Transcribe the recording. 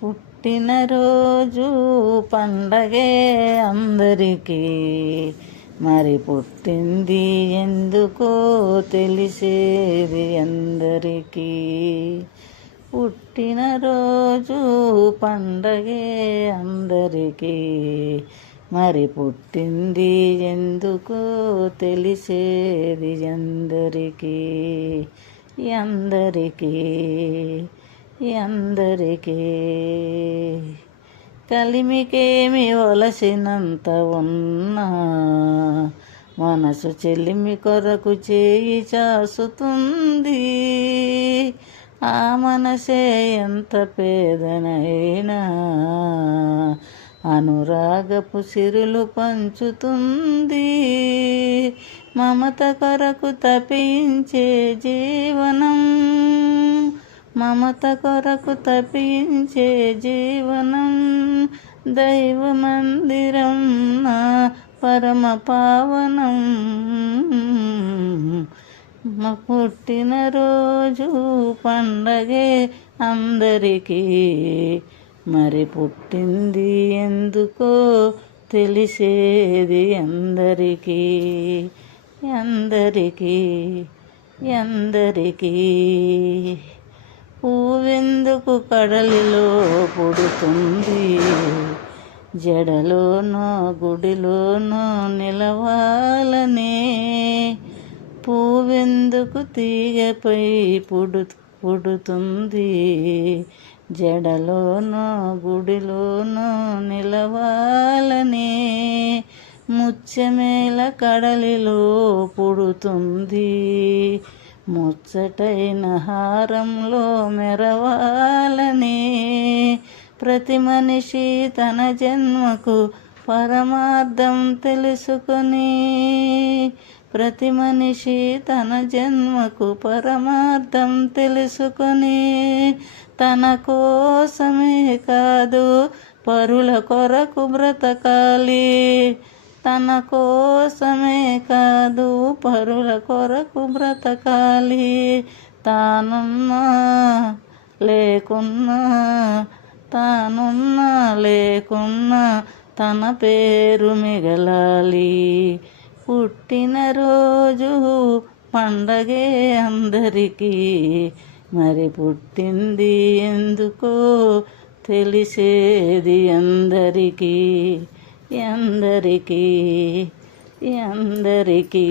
పుట్టినరోజు పండగే అందరికీ, మరి పుట్టింది ఎందుకో తెలిసేది అందరికీ. పుట్టినరోజు పండగే అందరికీ, మరి పుట్టింది ఎందుకో తెలిసేది అందరికీ. అందరికీ అందరికీ కలిమికేమి వలసినంత ఉన్నా, మనసు చెలిమి కొరకు చేయి చాసుతుంది. ఆ మనసే ఎంత పేదనైనా అనురాగపు సిరులు పంచుతుంది. మమత కొరకు తపించే జీవనం, మమత కొరకు తపించే జీవనం. దైవ మందిరం నా పరమ పావనం. పుట్టినరోజు పండగే అందరికీ, మరి పుట్టింది ఎందుకో తెలిసేది అందరికీ. అందరికీ అందరికీ పువ్వెందుకు కడలిలో పుడుతుంది, జడలోనో గుడిలోనో నిలవాలనే. పువ్వెందుకు తీగపై పుడుతుంది, జడలోనో గుడిలోనో నిలవాలనే. ముత్యమేల కడలిలో పుడుతుంది, ముచ్చటైన హారంలో మెరవాలనే. ప్రతి మనిషి తన జన్మకు పరమార్థం తెలుసుకొని, ప్రతి మనిషి తన జన్మకు పరమార్థం తెలుసుకొని, తన కోసమే కాదు పరుల కొరకు బ్రతకాలి. తన కోసమే కాదు పరుల కొరకు బ్రతకాలి. తానున్నా లేకున్నా, తానున్నా లేకున్నా తన పేరు మిగలాలి. పుట్టినరోజు పండగే అందరికీ, మరి పుట్టింది ఎందుకో తెలిసేది అందరికీ. అందరికీ అందరికీ